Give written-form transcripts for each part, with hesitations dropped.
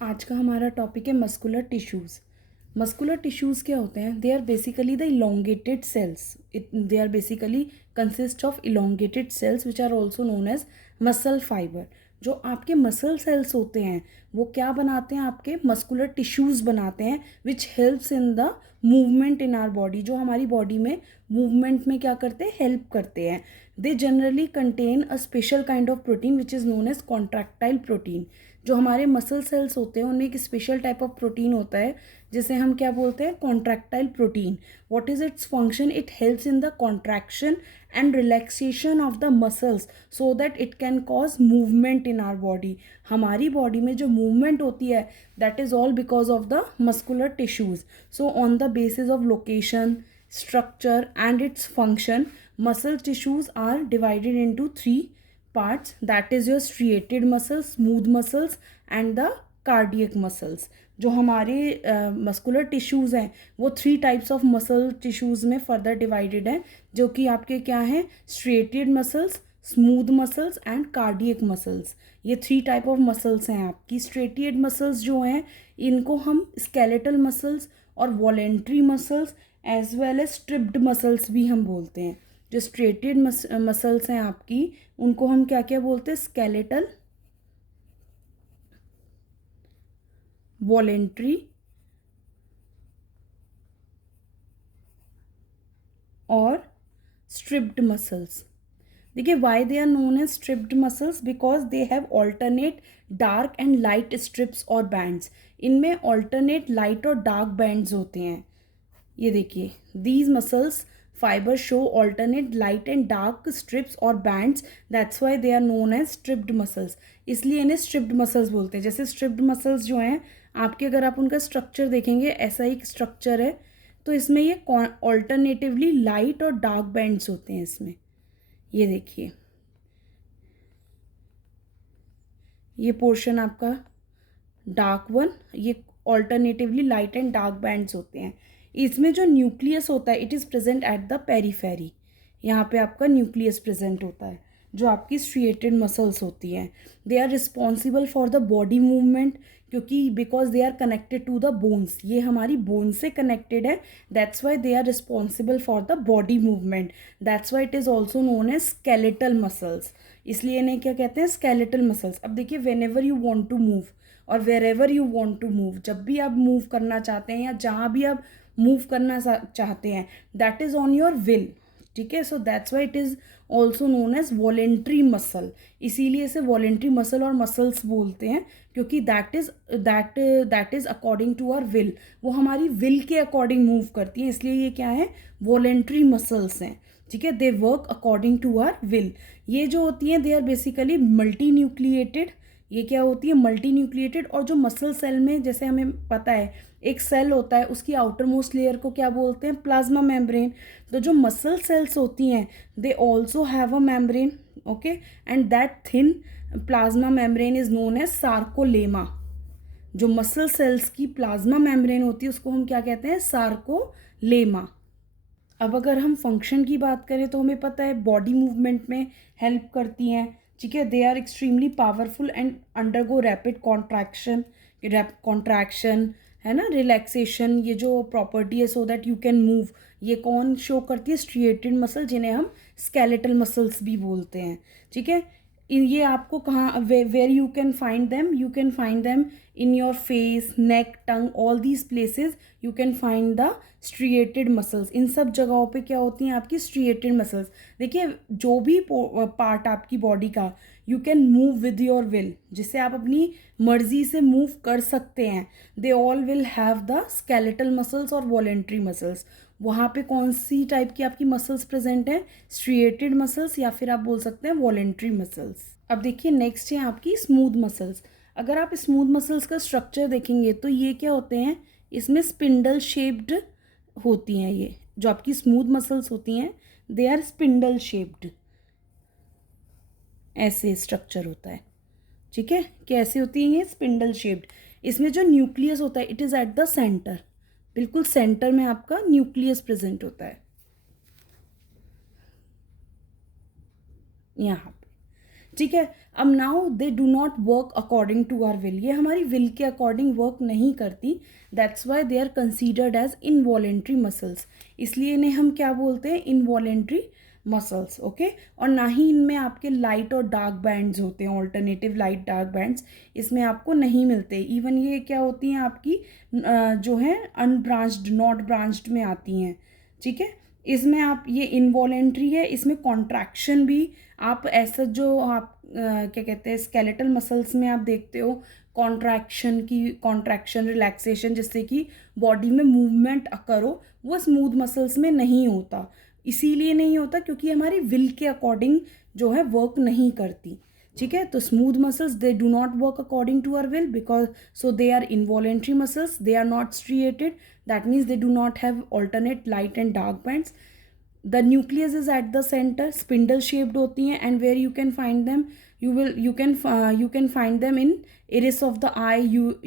आज का हमारा टॉपिक है मस्कुलर टिश्यूज़। मस्कुलर टिश्यूज़ क्या होते हैं? They are basically the elongated cells. They are basically consist of elongated cells which are also known as muscle fibre. जो आपके मसल सेल्स होते हैं वो क्या बनाते हैं? आपके मस्कुलर टिश्यूज़ बनाते हैं which helps in the movement in our body. जो हमारी बॉडी में मूवमेंट में क्या करते हैं? हेल्प करते हैं। They generally contain a special kind of protein which is known as contractile protein. जो हमारे मसल सेल्स होते हैं उनमें एक स्पेशल टाइप ऑफ प्रोटीन होता है जिसे हम क्या बोलते हैं? Contractile protein. What is its function? It helps in the contraction and relaxation of the muscles so that it can cause movement in our body. हमारी बॉडी में जो मूवमेंट होती है that is all because of the muscular tissues. So on the basis of location, structure and its function, muscle tissues are divided into three parts, that is your striated muscles, smooth muscles and the cardiac muscles. जो हमारे muscular tissues हैं वो three types of muscle tissues में further divided हैं, जो कि आपके क्या हैं? Striated muscles, smooth muscles and cardiac muscles. ये थ्री टाइप ऑफ मसल्स हैं आपकी। स्ट्रेटेड मसल्स जो हैं इनको हम स्केलेटल मसल्स और voluntary muscles as well as striped muscles भी हम बोलते हैं। जो स्ट्रेटेड मसल्स हैं आपकी उनको हम क्या क्या बोलते हैं? स्केलेटल, वॉलेंट्री और स्ट्रिप्ड मसल्स। देखिए why they are known as striped muscles? Because they have alternate dark and light strips और बैंड्स। इनमें ऑल्टरनेट लाइट और डार्क बैंड्स होते हैं। ये देखिए, these muscles fibre show alternate light and dark strips और bands, that's why they are known as striped muscles. इसलिए इन्हें स्ट्रिप्ड मसल्स बोलते हैं। जैसे स्ट्रिप्ड मसल्स जो हैं आपके, अगर आप उनका स्ट्रक्चर देखेंगे ऐसा ही स्ट्रक्चर है, तो इसमें ये ऑल्टरनेटिवली लाइट और डार्क बैंड्स होते हैं इसमें। ये देखिए, ये पोर्शन आपका डार्क वन, ये alternatively light and dark bands होते हैं। इसमें जो न्यूक्लियस होता है it is present at the periphery. यहाँ पे आपका न्यूक्लियस प्रेजेंट होता है जो आपकी स्ट्रिएटेड मसल्स होती हैं। They are responsible for the body movement, क्योंकि because they are connected to the bones, ये हमारी बोन से कनेक्टेड है। That's why they are responsible for the body movement. That's why it is also known as skeletal muscles. इसलिए इन्हें क्या कहते हैं? Skeletal muscles. अब देखिए, whenever you want to move और wherever you want to move, जब भी आप मूव करना चाहते हैं या जहाँ भी आप मूव करना चाहते हैं, that is on your will. ठीक है, so that's why it is also known as voluntary muscle. इसीलिए इसे वॉलेंट्री मसल और मसल्स बोलते हैं, क्योंकि that is according to our will. वो हमारी विल के अकॉर्डिंग मूव करती हैं, इसलिए ये क्या है? वॉलेंट्री मसल्स हैं। ठीक है, they work according to our will. ये जो होती हैं they are basically multinucleated. ये क्या होती है? Multinucleated. और जो मसल सेल में, जैसे हमें पता है एक सेल होता है, उसकी आउटर मोस्ट लेयर को क्या बोलते हैं? Plasma membrane. तो जो मसल सेल्स होती हैं they also have a membrane, okay, and that thin plasma membrane is known as sarcolemma. जो मसल सेल्स की प्लाज्मा मेम्ब्रेन होती है उसको हम क्या कहते हैं? सार्कोलेमा। अब अगर हम फंक्शन की बात करें तो हमें पता है बॉडी मूवमेंट में हेल्प करती हैं। ठीक है, they are extremely powerful and undergo rapid contraction है ना, रिलैक्सेशन, ये जो प्रॉपर्टी है so that you can move. ये कौन शो करती है? स्ट्रिएटेड मसल, जिन्हें हम स्केलेटल मसल्स भी बोलते हैं। ठीक है, ये आपको कहाँ, where you can find them? You can find them in your face, neck, tongue, all these places you can find the striated muscles. इन सब जगहों पे क्या होती हैं? आपकी स्ट्रिएटेड मसल्स। देखिए, जो भी पार्ट आपकी बॉडी का you can move with your will, जिसे आप अपनी मर्जी से मूव कर सकते हैं, they all will have the skeletal muscles और वॉलेंट्री मसल्स। वहाँ पे कौन सी टाइप की आपकी मसल्स प्रेजेंट हैं? स्ट्रिएटेड मसल्स, या फिर आप बोल सकते हैं वॉलेंट्री मसल्स। अब देखिए, नेक्स्ट है आपकी स्मूथ मसल्स। अगर आप स्मूथ मसल्स का स्ट्रक्चर देखेंगे तो ये क्या होते हैं? इसमें स्पिंडल शेप्ड होती हैं। ये जो आपकी स्मूथ मसल्स होती हैं दे आर स्पिंडल शेप्ड, ऐसे स्ट्रक्चर होता है। ठीक है, कैसे होती है? ये स्पिंडल शेप्ड। इसमें जो न्यूक्लियस होता है it is eight the centre, बिल्कुल सेंटर में आपका न्यूक्लियस प्रेजेंट होता है यहाँ पे। ठीक है। अब now they do not work according to our will, ये हमारी विल के अकॉर्डिंग वर्क नहीं करती, that's why they are considered as involuntary muscles, इसलिए इन्हें हम क्या बोलते हैं, इनवॉलेंट्री मसल्स। ओके, और ना ही इनमें आपके लाइट और डार्क बैंड्स होते हैं, ऑल्टरनेटिव लाइट डार्क बैंड्स इसमें आपको नहीं मिलते। इवन ये क्या होती हैं आपकी जो है अनब्रांच्ड, नॉट ब्रांच्ड में आती हैं। ठीक है, इसमें आप, ये इनवॉलेंट्री है, इसमें कॉन्ट्रैक्शन भी आप ऐसा जो आप क्या कहते हैं स्केलेटल मसल्स में आप देखते हो कॉन्ट्रैक्शन रिलैक्सेशन, जिससे कि बॉडी में मूवमेंट अकर हो, वो स्मूथ मसल्स में नहीं होता। इसीलिए नहीं होता क्योंकि हमारी विल के अकॉर्डिंग जो है वर्क नहीं करती। ठीक है, तो smooth muscles they do not work according to our will because so they are involuntary muscles, they are not striated, that means they do not have alternate light and dark bands. The nucleus is at the centre, spindle shaped होती हैं, and where you can find them, you can find them in iris of the eye,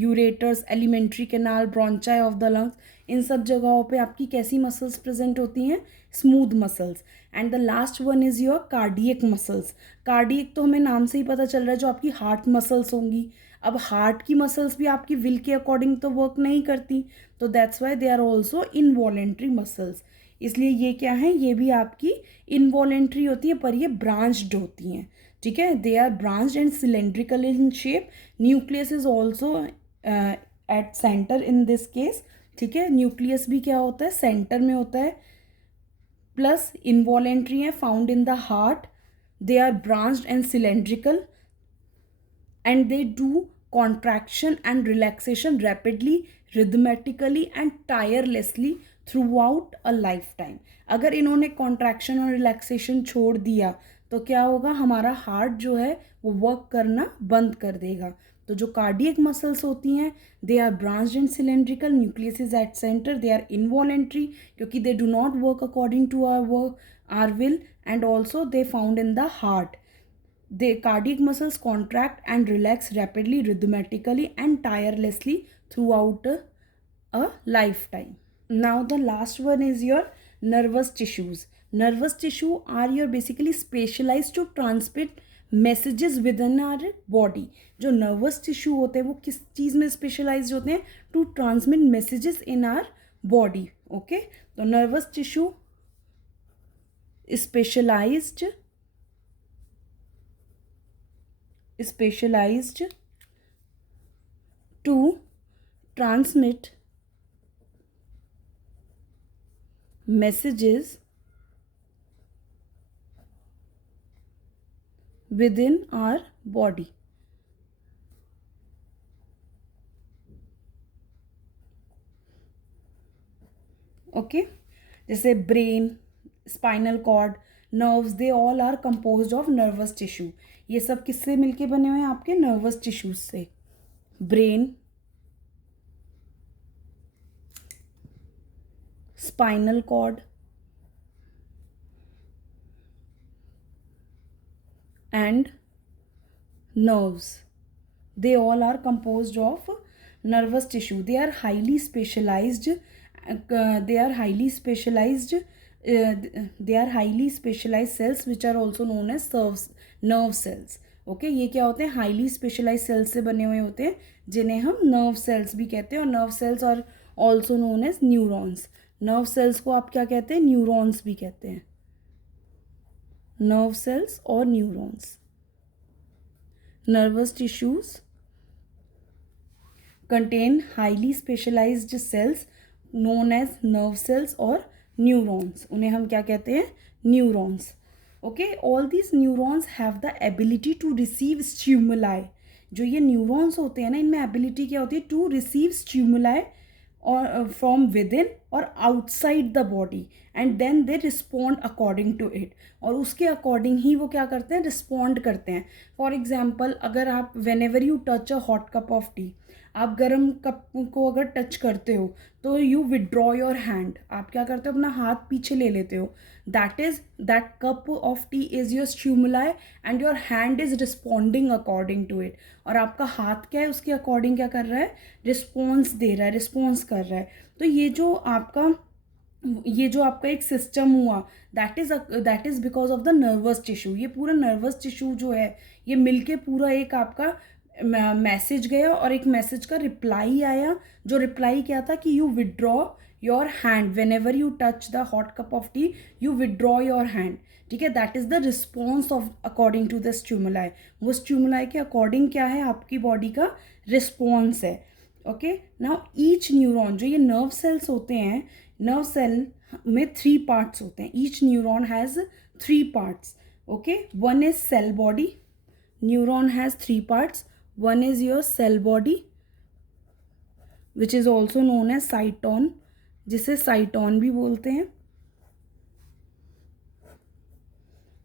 ureters, alimentary canal, bronchi of the lungs, इन सब जगहों पे आपकी कैसी muscles present होती हैं, smooth muscles. And the last one is your cardiac muscles. Cardiac तो हमें नाम से ही पता चल रहा है, जो आपकी हार्ट मसल्स होंगी। अब हार्ट की मसल्स भी आपकी विल के अकॉर्डिंग तो वर्क नहीं करती, तो that's why they are also involuntary muscles. इसलिए ये क्या है, ये भी आपकी इनवॉलेंट्री होती है, पर ये ब्रांच्ड होती हैं। ठीक है, they are branched and cylindrical in shape, nucleus is also at centre in this case. ठीक है, न्यूक्लियस भी क्या होता है, सेंटर में होता है, प्लस इनवॉलेंट्री है, found in the heart, they are branched and cylindrical and they do contraction and relaxation rapidly, rhythmically and tirelessly throughout a lifetime। अगर इन्होंने contraction और relaxation छोड़ दिया तो क्या होगा, हमारा हार्ट जो है वो वर्क करना बंद कर देगा। तो जो कार्डियक मसल्स होती हैं, they are branched and cylindrical, nucleus is at centre, they are involuntary क्योंकि they do not work according to our will, and also they found in the heart. The cardiac muscles contract and relax rapidly, rhythmically and tirelessly throughout a lifetime. Now the last one is your nervous tissues. Nervous tissue are your basically specialized to transmit messages within our body. जो nervous tissue होते हैं वो किस चीज़ में specialized होते हैं, to transmit messages in our body. Okay, तो nervous tissue is specialized to transmit messages within our body। Okay, जैसे brain, spinal cord, nerves, they all are composed of nervous tissue. ये सब किससे मिलके बने हुए हैं, आपके नर्वस टिश्यूज से। Brain, spinal cord and nerves, they all are composed of nervous tissue, they are highly specialized, they are highly specialized cells which are also known as nerve cells। Okay, ये क्या होते हैं, highly specialise sales से बने हुए होते हैं, जिन्हें हम नर्व सेल्स भी कहते हैं। और nerve cells are also known as neurons. Nerve cells को आप क्या कहते हैं, न्यूरॉन्स भी कहते हैं, नर्व सेल्स और neurons. Nervous tissues contain highly specialized cells known as nerve cells or neurons। उन्हें हम क्या कहते हैं, neurons। Okay, all these neurons have the ability to receive stimuli। जो ये neurons होते हैं ना, इनमें ability क्या होती है, to receive stimuli और फ्रॉम विद इन और outside the body, and then they respond according to it. और उसके अकॉर्डिंग ही वो क्या करते हैं, रिस्पॉन्ड करते हैं। फॉर एग्जाम्पल, अगर आप when ever you touch a hot cup of T, आप गर्म कप को अगर टच करते हो तो यू विड्रॉ योर हैंड, आप क्या करते हो, अपना हाथ पीछे ले लेते हो। That cup of tea is your stimuli and your hand is responding according to it. और आपका हाथ क्या है, उसके अकॉर्डिंग क्या कर रहा है, रिस्पॉन्स दे रहा है, रिस्पॉन्स कर रहा है। तो ये जो आपका ये जो आपका एक सिस्टम हुआ, that is because of the nervous tissue. ये पूरा नर्वस टिश्यू जो है ये मिलके पूरा एक आपका मैसेज गया और एक मैसेज का रिप्लाई आया। जो रिप्लाई क्या था कि you withdraw your hand whenever you touch the hot cup of tea, you withdraw your hand. ठीक है, that is the response of according to the stimuli. वो स्टिमुलाई के अकॉर्डिंग क्या है, आपकी बॉडी का रिस्पॉन्स है। ओके, नाउ ईच न्यूरॉन, जो ये नर्व सेल्स होते हैं, नर्व सेल में 3 पार्ट्स होते हैं। Each neuron has 3 parts. Okay, one is cell body. Neuron has 3 parts. One is your cell body which is also known as cyton, जिसे cyton भी बोलते हैं।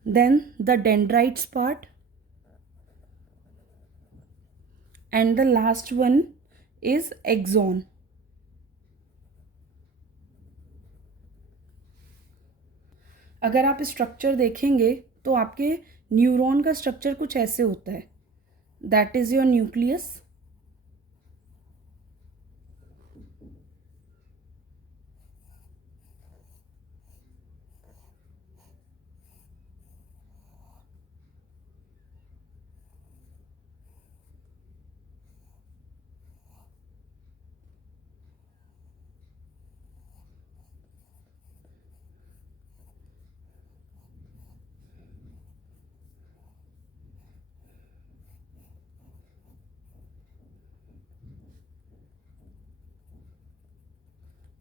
Then the dendrites part, and the last one is axon. अगर आप structure देखेंगे तो आपके neuron का स्ट्रक्चर कुछ ऐसे होता है। That is your nucleus.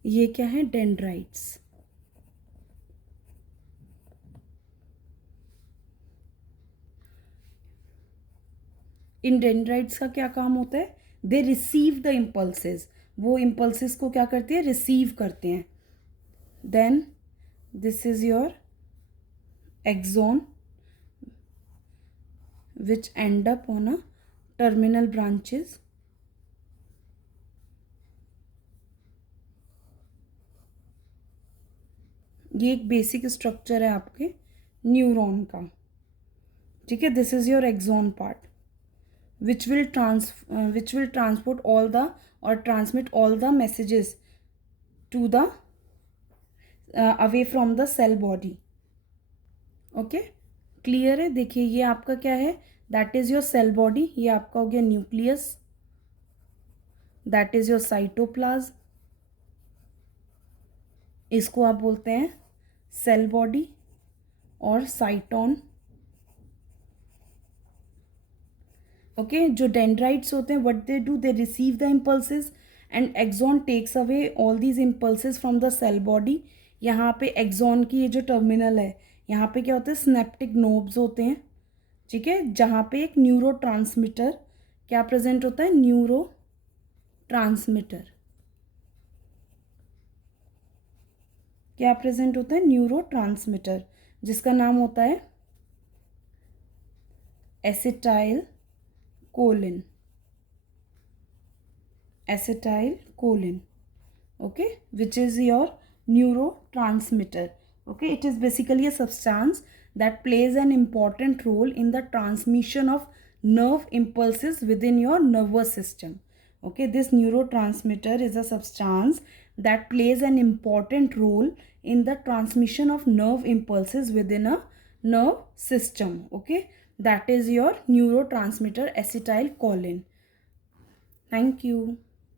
ये क्या है, डेंड्राइट्स। इन डेंड्राइट्स का क्या काम होता है, दे रिसीव द इम्पल्सेस। वो इम्पल्सेस को क्या करते हैं, रिसीव करते हैं। Then this is your axon which end up on a terminal branches. ये एक बेसिक स्ट्रक्चर है आपके न्यूरॉन का। ठीक है, this is your axon part which will transport all the or transmit all the messages to the away from the cell body. Okay, clear है। देखिए ये आपका क्या है, that is your cell body. ये आपका हो गया nucleus. That is your cytoplasm. इसको आप बोलते हैं सेल बॉडी और साइटोन। ओके, जो डेंड्राइट्स होते हैं, what they do, they receive the impulses and axon takes away all these impulses from the cell body. यहाँ पे एक्सॉन की ये जो टर्मिनल है, यहाँ पे क्या होता है, स्नेप्टिक नोब्स होते हैं। ठीक है, जहाँ पे एक न्यूरो ट्रांसमीटर क्या प्रेजेंट होता है, न्यूरो ट्रांसमीटर क्या प्रेजेंट होता है, न्यूरो ट्रांसमीटर, जिसका नाम होता है acetyl choline. Acetyl choline, okay, which is your neurotransmitter. Okay, it is basically a substance that plays an important role in the transmission of nerve impulses within your nervous system. Okay, this neurotransmitter is a substance that plays an important role in the transmission of nerve impulses within a nerve system. Okay, that is your neurotransmitter acetylcholine. Thank you.